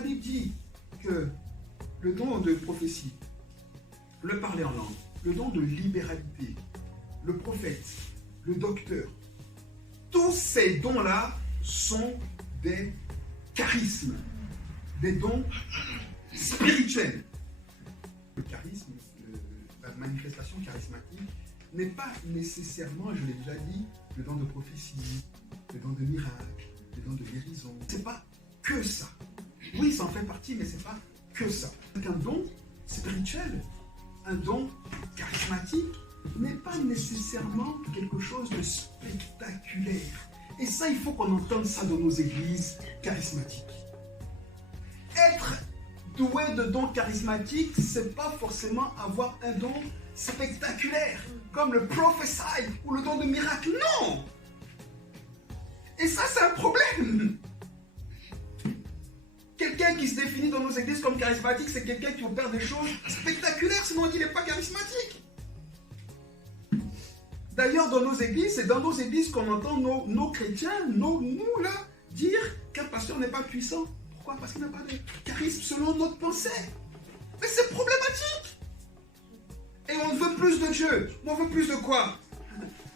la Bible dit que le don de prophétie, le parler en langue, le don de libéralité, le prophète, le docteur, tous ces dons-là sont des charismes, des dons spirituels. Le charisme, la manifestation charismatique n'est pas nécessairement, je l'ai déjà dit, le don de prophétie, le don de miracle, le don de guérison. C'est pas que ça. Oui, ça en fait partie, mais c'est pas que ça. Un don spirituel, un don charismatique n'est pas nécessairement quelque chose de spectaculaire. Et ça, il faut qu'on entende ça dans nos églises charismatiques. Être doué de dons charismatiques, c'est pas forcément avoir un don spectaculaire, comme le prophesy ou le don de miracle. Non! Et ça, c'est un problème. Quelqu'un qui se définit dans nos églises comme charismatique, c'est quelqu'un qui opère des choses spectaculaires, sinon on dit qu'il n'est pas charismatique. D'ailleurs, dans nos églises, c'est dans nos églises qu'on entend nos chrétiens, nous là, dire qu'un pasteur n'est pas puissant. Pourquoi? Parce qu'il n'a pas de charisme selon notre pensée. Mais c'est problématique. Et on veut plus de Dieu. On veut plus de quoi?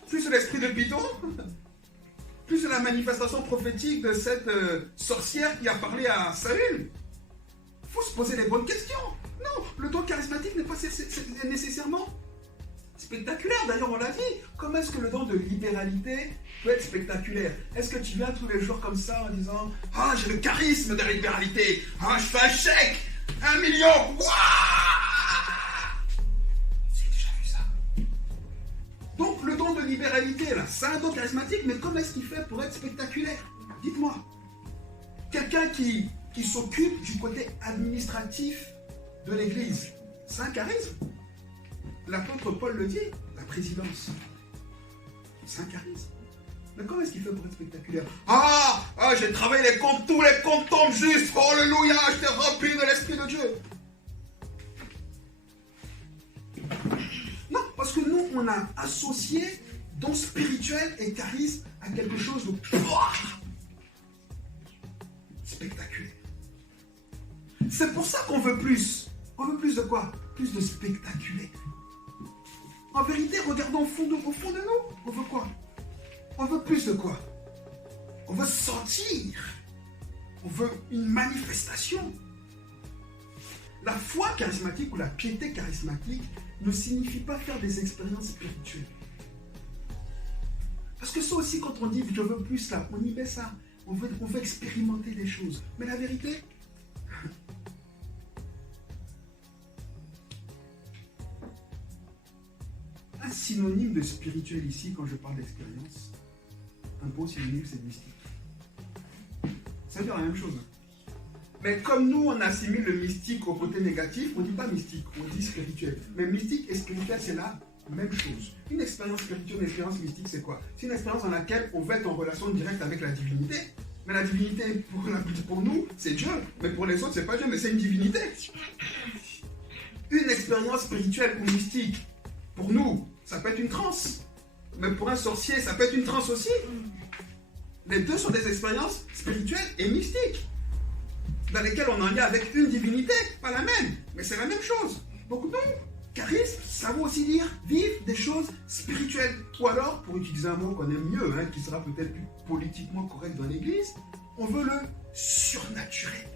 Plus de l'esprit de Python? Plus de la manifestation prophétique de cette sorcière qui a parlé à Saül? Il faut se poser les bonnes questions. Non, le don charismatique n'est pas nécessairement spectaculaire. D'ailleurs, on l'a dit. Comment est-ce que le don de libéralité peut être spectaculaire? Est-ce que tu viens tous les jours comme ça en disant « Ah, j'ai le charisme de la libéralité. Ah, je fais un chèque. 1 million. Waouh !» J'ai déjà vu ça. Donc, le don de libéralité, là, c'est un don charismatique, mais comment est-ce qu'il fait pour être spectaculaire? Dites-moi. Quelqu'un qui s'occupe du côté administratif de l'Église, c'est un charisme. L'apôtre Paul le dit, la présidence, c'est un charisme. Mais comment est-ce qu'il fait pour être spectaculaire? J'ai travaillé les comptes, tous les comptes tombent juste. Oh, alléluia, je t'ai rempli de l'Esprit de Dieu. Non, parce que nous, on a associé don spirituel et charisme à quelque chose de spectaculaire. C'est pour ça qu'on veut plus. On veut plus de quoi? Plus de spectaculaire. En vérité, regardons au fond de nous. On veut quoi? On veut plus de quoi? On veut sentir. On veut une manifestation. La foi charismatique ou la piété charismatique ne signifie pas faire des expériences spirituelles. Parce que ça aussi, quand on dit « je veux plus », là, on y met ça. On veut expérimenter des choses. Mais la vérité, un synonyme de spirituel ici, quand je parle d'expérience, un beau synonyme, c'est mystique. Ça veut dire la même chose. Mais comme nous, on assimile le mystique au côté négatif, on ne dit pas mystique, on dit spirituel. Mais mystique et spirituel, c'est la même chose. Une expérience spirituelle, une expérience mystique, c'est quoi? C'est une expérience dans laquelle on va être en relation directe avec la divinité. Mais la divinité, pour nous, c'est Dieu. Mais pour les autres, c'est pas Dieu, mais c'est une divinité. Une expérience spirituelle ou mystique, pour nous, ça peut être une transe. Mais pour un sorcier, ça peut être une transe aussi. Les deux sont des expériences spirituelles et mystiques, dans lesquelles on en est avec une divinité, pas la même, mais c'est la même chose. Donc non, charisme, ça veut aussi dire vivre des choses spirituelles. Ou alors, pour utiliser un mot qu'on aime mieux, qui sera peut-être plus politiquement correct dans l'Église, on veut le surnaturel.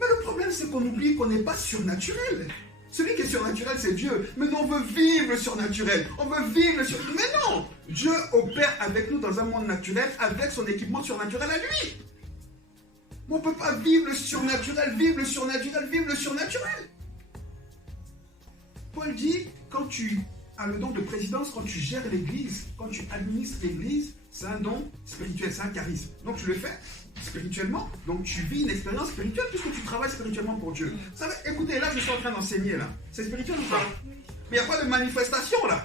Mais le problème, c'est qu'on oublie qu'on n'est pas surnaturel. Celui qui est surnaturel, c'est Dieu. Mais nous, on veut vivre le surnaturel. On veut vivre le surnaturel. Mais non! Dieu opère avec nous dans un monde naturel avec son équipement surnaturel à lui. On ne peut pas vivre le surnaturel, vivre le surnaturel, vivre le surnaturel. Paul dit, quand tu as le don de présidence, quand tu gères l'Église, quand tu administres l'Église, c'est un don spirituel, c'est un charisme. Donc tu le fais spirituellement, donc tu vis une expérience spirituelle puisque tu travailles spirituellement pour Dieu. Ça va, écoutez, là je suis en train d'enseigner là. C'est spirituel ou pas? Mais il n'y a pas de manifestation là.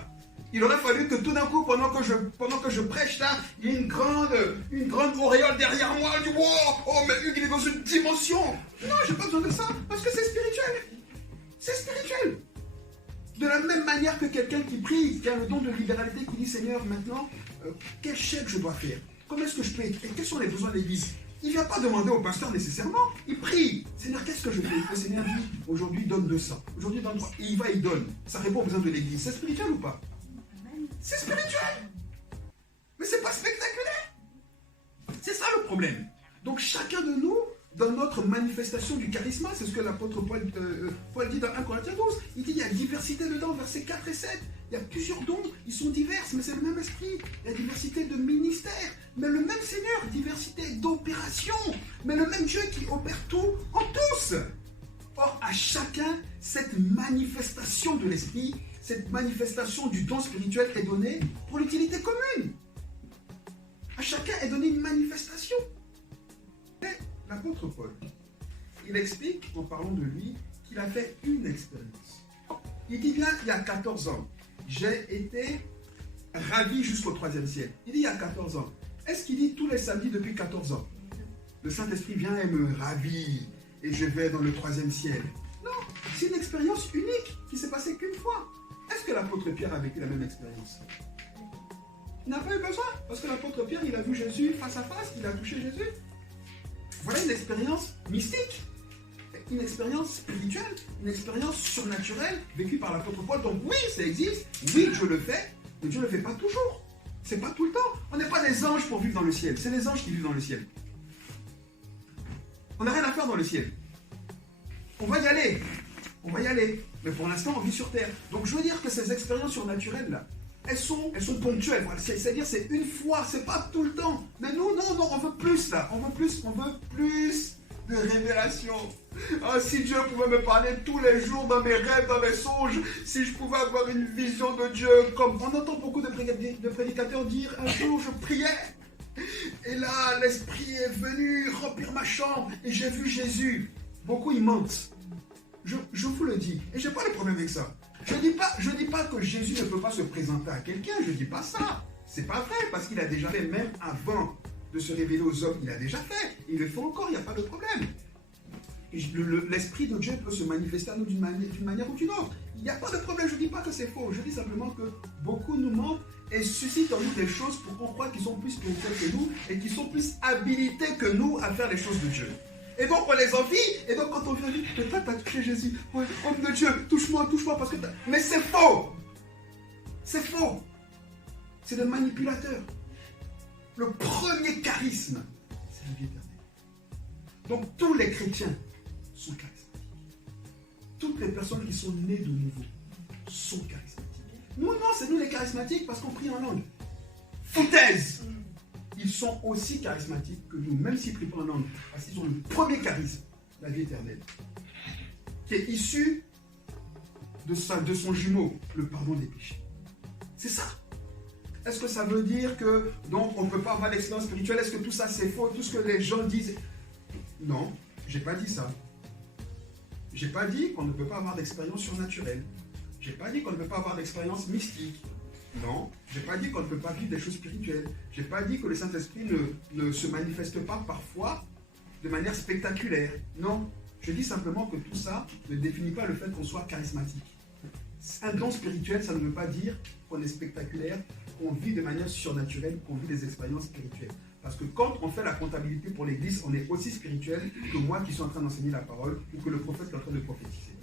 Il aurait fallu que tout d'un coup, pendant que je prêche là, il y ait une grande auréole derrière moi. Je dis, wow, oh mais Hugues il est dans une dimension. Non, j'ai pas besoin de ça, parce que c'est spirituel. C'est spirituel. De la même manière que quelqu'un qui prie, qui a le don de libéralité, qui dit Seigneur, maintenant, quel chèque je dois faire? Comment est-ce que je peux? Et quels sont les besoins de l'Église? Il ne vient pas demander au pasteur nécessairement. Il prie. Seigneur, qu'est-ce que je fais? Le Seigneur dit, aujourd'hui donne 200. Aujourd'hui donne 3. Et il va, il donne. Ça répond aux besoins de l'église. C'est spirituel ou pas? C'est spirituel. Mais c'est pas spectaculaire. C'est ça le problème. Donc chacun de nous, dans notre manifestation du charisme, c'est ce que l'apôtre Paul dit dans 1 Corinthiens 12. Il dit il y a diversité dedans, versets 4 et 7. Il y a plusieurs dons, ils sont divers, mais c'est le même esprit. Il y a diversité de ministères, mais le même Seigneur. Diversité d'opérations, mais le même Dieu qui opère tout en tous. Or, à chacun, cette manifestation de l'esprit, cette manifestation du don spirituel est donnée pour l'utilité commune. À chacun est donnée une manifestation. L'apôtre Paul, il explique, en parlant de lui, qu'il a fait une expérience. Il dit bien, il y a 14 ans, j'ai été ravi jusqu'au 3e ciel. Il dit, il y a 14 ans. Est-ce qu'il dit tous les samedis depuis 14 ans? Le Saint-Esprit vient et me ravit, et je vais dans le 3e ciel. Non, c'est une expérience unique qui s'est passée qu'une fois. Est-ce que l'apôtre Pierre a vécu la même expérience? Il n'a pas eu besoin, parce que l'apôtre Pierre, il a vu Jésus face à face, il a touché Jésus. Voilà une expérience mystique, une expérience spirituelle, une expérience surnaturelle vécue par l'apôtre Paul. Donc oui, ça existe, oui, Dieu le fait, mais Dieu ne le fait pas toujours. C'est pas tout le temps. On n'est pas des anges pour vivre dans le ciel, c'est les anges qui vivent dans le ciel. On n'a rien à faire dans le ciel. On va y aller, mais pour l'instant on vit sur terre. Donc je veux dire que ces expériences surnaturelles-là, elles sont ponctuelles, voilà. C'est-à-dire c'est une fois, c'est pas tout le temps. Mais nous, non, on veut plus là, on veut plus de révélation. Oh, si Dieu pouvait me parler tous les jours dans mes rêves, dans mes songes, si je pouvais avoir une vision de Dieu, comme on entend beaucoup de prédicateurs dire, un jour je priais, et là l'Esprit est venu remplir ma chambre, et j'ai vu Jésus. Beaucoup ils mentent. Je vous le dis, et j'ai pas de problème avec ça. Je dis pas que Jésus ne peut pas se présenter à quelqu'un, je ne dis pas ça. C'est pas vrai, parce qu'il a déjà fait, même avant de se révéler aux hommes, il a déjà fait. Il le fait encore, il n'y a pas de problème. L'Esprit de Dieu peut se manifester à nous d'une manière ou d'une autre. Il n'y a pas de problème, je ne dis pas que c'est faux. Je dis simplement que beaucoup nous mentent et suscitent en nous des choses pour qu'on croit qu'ils sont plus spirituels que nous et qu'ils sont plus habilités que nous à faire les choses de Dieu. Et donc on les envie, et donc quand on vient dire, mais toi t'as touché Jésus, ouais, homme de Dieu, touche-moi, parce que t'as... Mais c'est faux. C'est faux. C'est des manipulateurs. Le premier charisme, c'est la vie éternelle. Donc tous les chrétiens sont charismatiques. Toutes les personnes qui sont nées de nouveau sont charismatiques. Nous, non, c'est nous les charismatiques parce qu'on prie en langue. Foutaise. Ils sont aussi charismatiques que nous, même s'ils ne prient pas en langue, parce qu'ils ont le premier charisme, la vie éternelle, qui est issu de son jumeau, le pardon des péchés. C'est ça. Est-ce que ça veut dire que donc on ne peut pas avoir l'expérience spirituelle? Est-ce que tout ça c'est faux? Tout ce que les gens disent? Non, je n'ai pas dit ça. Je n'ai pas dit qu'on ne peut pas avoir d'expérience surnaturelle. Je n'ai pas dit qu'on ne peut pas avoir d'expérience mystique. Non, je n'ai pas dit qu'on ne peut pas vivre des choses spirituelles. Je n'ai pas dit que le Saint-Esprit ne se manifeste pas parfois de manière spectaculaire. Non, je dis simplement que tout ça ne définit pas le fait qu'on soit charismatique. Un don spirituel, ça ne veut pas dire qu'on est spectaculaire, qu'on vit de manière surnaturelle, qu'on vit des expériences spirituelles. Parce que quand on fait la comptabilité pour l'Église, on est aussi spirituel que moi qui suis en train d'enseigner la parole ou que le prophète est en train de prophétiser.